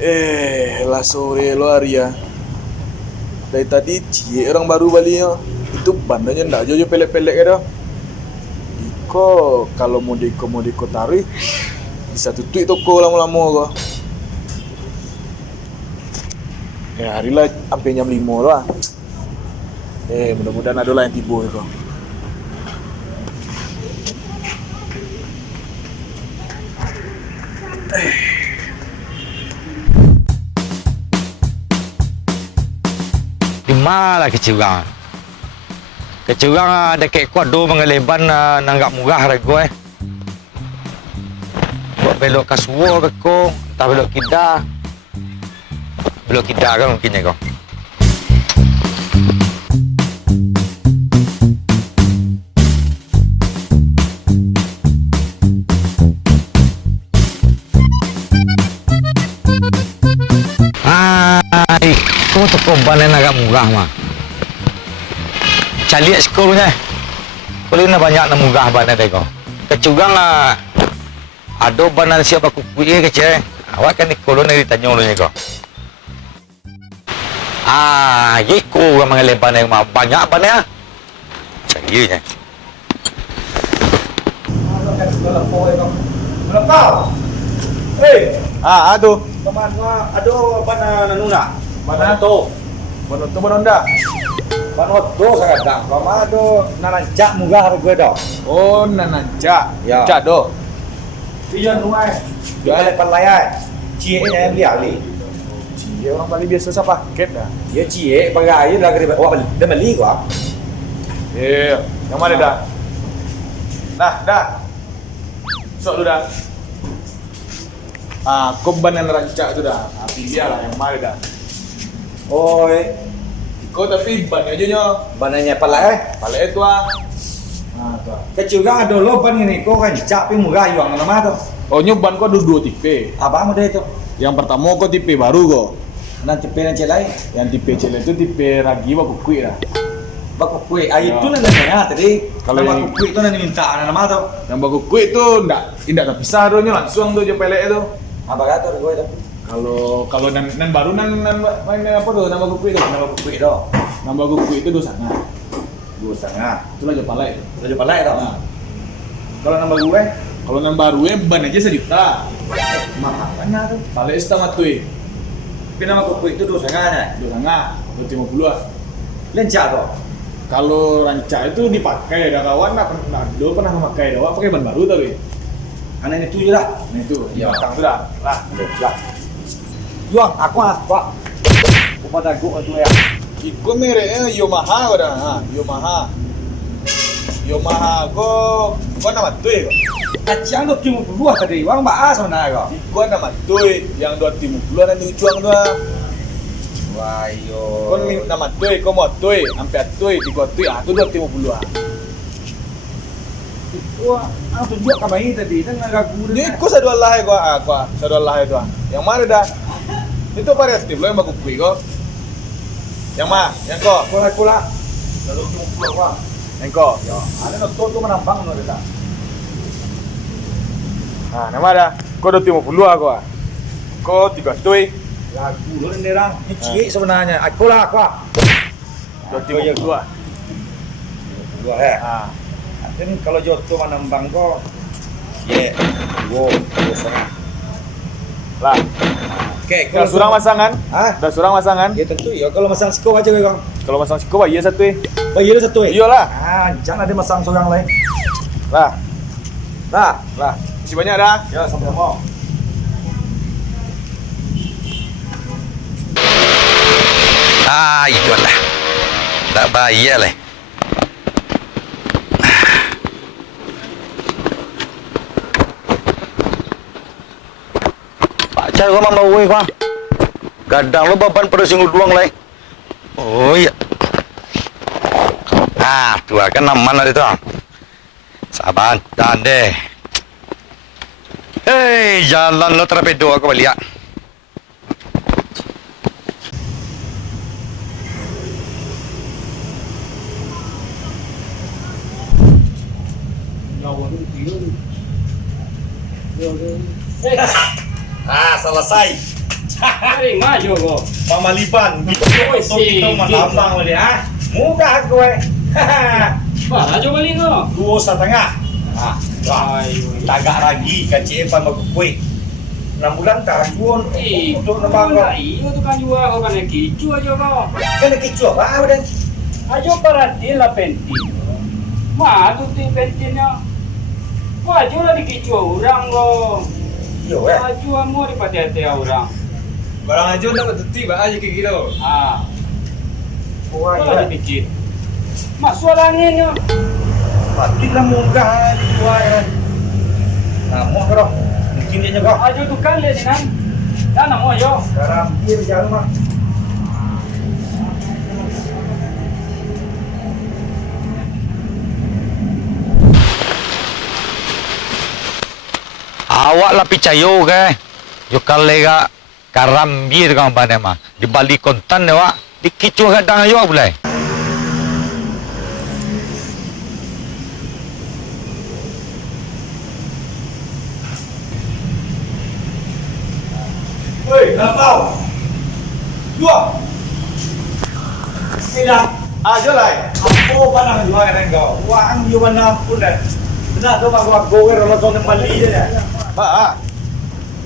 Lah sore lo Arya. Dari tadi cie orang baru balinya. Itu bandanya ndak jojo pelek-pelek ya dah. Iko kalau mau deko tarik bisa tutup toko lama-lama kok. Ya hari lah sampai jam 5 lah. Mudah-mudahan ada lah yang tiba itu. Di mana kecurang? Kecurang ada kek kuat do mengeleban nanggap murah rego Buat belok ke suwo beko, entah belok kida. Belok kida kan mungkin ya kau. Kau tu korban yang agak murah mah. Cari sekolahnya. Kalau nak banyak nak murah banan deh kau. Kecurang ada banan siapa kukuye kecil. Awak kan sekolah ni ditanya olehnya kau. Iko orang mengeleban yang mah banyak banan. Cari je. Berapa? Aduh. Teman gua aduh bana nanuna. Bana to. Banonda. Bana to sakadang. Kama aduh nanancak munggah harga dah. Oh, nananja. Ya. Cak do. Pion rumah. Jual pelayai. Cie ni beli ali. Cie orang Bali biasa sa paket dah. Ya cie pagai dah kira wah dah beli gua. Yang mana dah? Dah. Sok lu dah. Korban yang rancak tu dah. Pilih lah yang mana dah. Oi, Kau tapi ban aja nya. bananya pelayai. Palek tu tu. Kecurang ada lo ban ini kau kan cak pi murah yuang nama tu. Oh ban kau ada 2 tipe. Abang ada itu. Yang pertama kau tipe baru kau. Nanti tipe yang celai. Yang tipe cele itu tipe ragi baku kuih dah. Baku kue, itu nanti tadi. Kalau Kalau yang- baku kue itu nanti minta nama tu. Yang baku kuih tu ndak terpisah donya langsung tu je pelek tu. Apa kata gue itu? Kalau nan baru nan main apa tu nama kuih tu. Nama baku kue tu. Nama kuih itu 2,5. 2,5. Itulah je palek tu. Udah coba lain tau. Nah, Kalau nama gue, kalau nan baru ban aja 1 juta. mahalnya tuh. Palek setengah tu. Tapi nama kue itu 2,5-nya. 2,5, 250 lah. Lencak tuh. Kalau rancak itu dipakai, ada kawan dulu pernah memakai, doang pakai ban baru tadi. Anak ini tujuh dah. Nah itu, Ya. belakang sudah. Lah, Lah. Juang, aku pak. Aku pada gua tu ya. ikut mereknya Yamaha udah, Yamaha kok nama tu ya. Kacang tu cuma dua tadi. Wang baas mana kau? Ikut nama tu yang 250 nanti ujuang dua. Wah yo. Kon nama tu, kau mau tu, sampai tu, 3 tu, tu 250 ah. Wah, aku tunjuk kamai tadi. Kan agak gurih. Ni kau satu Allah ya kau, satu Allah itu. Yang mana dah? Itu variatif lo yang baku kui kau. Yang mana? Yang kau? Kula. Lalu cuma pulang wah. Yang kau? Ya, ada nonton tu menampang tu dah. Nama dah. Kau 250 aku ah. Kau 3 tu, Ya, gurih ni orang. Ini cik sebenarnya. Aku lah. 250 ah. Dua eh. Kan kalau joto menambang kok, ye, dua setengah. Lah, Oke, dah surang masangan? Ah, Dah surang masangan? ya tentu ya. Kalau masang siko aja kang. Kalau masang siko iya satu. Oh iya satu ya. Iyalah. Jangan ada masang seorang lain. Lah, Lah, masih banyak dah. ya sama-sama. Ikut lah. Tak bayar lah. Pak Car kau mau bawa kau. Gadang lo beban pada singgung duang lah. Oh iya. Tu kan aman lah itu. Sabar, dan deh. Hei, jalan lo terpedo aku balik. Selesai. Dari maju kok. Mama Liban, gitu Oh, untuk kita sih, malambang boleh ha. Mudah gue. Wah, aja balik kok. 2,5. Ah, wah. Ayo. Tagak lagi kaci epan mau kue. 6 bulan tahuan untuk nembang kau. Iya tuh kan juga kau kan kicu aja kau. Kan kicu apa udah? Ayo perhatiin lah penting. Mah tuh ti pentingnya. Wah, lah dikicu orang kau. Yo eh. Ajo mau dipati-hati orang. Barang aja udah betul aja kayak gitu. Ah, Wah, kau lagi dikit. Masuk angin ya. Pati lah muka di luar ya. Nah, mau kau. Mungkin dia juga. Ajo tuh kan lihat kan. Tanah mau yo. Garam bir jangan mah. Awak lah picayo ke. Yo kalega karambir kang bane mah. Di balik kontan ya wak. Dikicu kadang ayo boleh. Woi, lapau. Dua. Tidak. Aja lah. Apa panang dua kan kau? Wah, ang yuan pun dah. Benar tu mak gua gower kalau soal Bali je dah. Pak,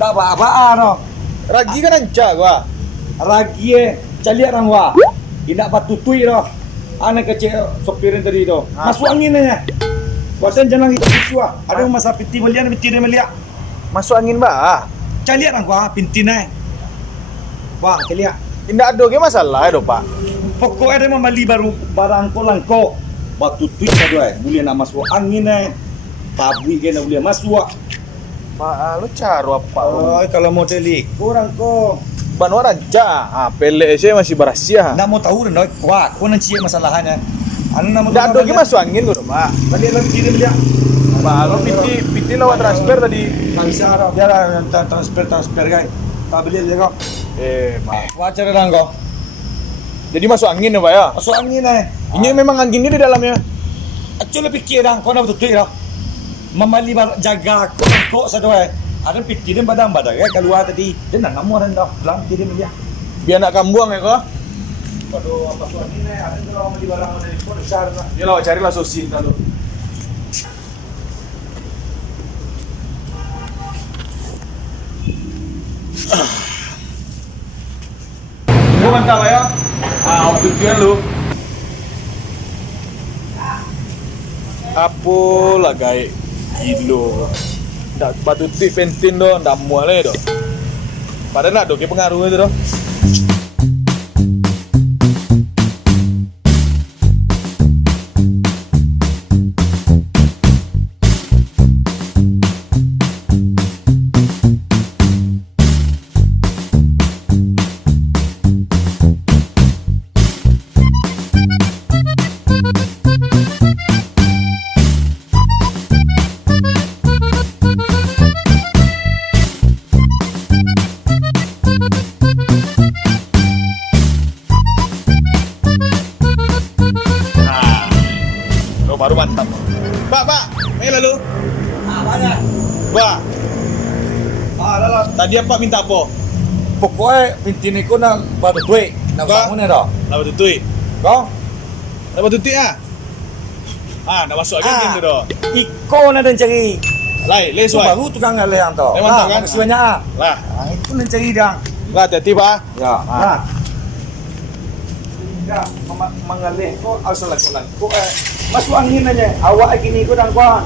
Tak apa-apa no. ragi kan anca gua. Ragi cali orang wah. Tidak patutui no. Anak kecil sopirin tadi tu. Masuk angin aja. Wasan jangan itu ah. Ada masa piti melian piti dia meliak. Masuk angin, Pak. Cali orang wah pinti naik. Wah, cali. Tidak ada ke masalah ya, Pak. Pokoknya ada membeli baru barang ko langko. Batu tuit saja boleh nak masuk angin Tabui kena boleh masuk. Pak, lu caro apa? Oh, kalau model kurang ko. Ban orang ja. Ah, pele saya masih berasia. Nak mau tahu dah, wah, kau nanti masalahnya. Anu nak mau Tidak ada ke masuk angin gua, Pak. Balik lagi kiri dia. Pak, lu piti lewat transfer tadi. Tak bisa dah. Dia dah transfer guys. Tak beli dia kau. Pak. Wah, cara dah kau. Jadi masuk angin ya, Pak ya? Masuk angin Ini memang anginnya di dalamnya. Acu lebih fikir dah, kau nak betul dah. Memali jaga kau saja. Ada pikirin badan keluar tadi. Dia nak ngamu orang dah. Pelan kiri dia. Biar nak kambuang ya, kok. Waduh, apa tuan ini? Ada kalau beli barang dari pun besar lah. Ya lah, carilah sosin lalu. Lu mantap ya? Ah, tujuan lu. Apa lah gay kilo. Ndak batu tip pentin do, ndak mual do. Padahal nak do ke pengaruh itu do. Baru mantap. Pak, main lalu. Apa Wah, dah? tadi apa minta apa? Pokoknya pinti ni kau nak batu tuik. Nak Apa? bangun dah. Nak tutui. Kau? Nak tutui ah? Ah, nak masuk angin tu do. Iko nak dan cari. Lai, Tu leswai. baru tukang galih yang tu. Memang tak kan? Makasih banyak ah. Lah, Itu nak cari dah. lah hati-hati Pak. Ya. Ya, mengalih kau asal lakukan. Kau masuk angin aja. Awak gini kau dan kau.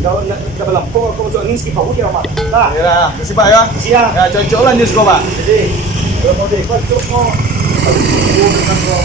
Dah berlampau kau masuk angin sikit bahu dia mak. Nah, Ya, terima kasih Pak ya. siap. Ya, cocok lah news kau Pak. Jadi, kalau mau deh, kau cuk kau. Kalau kau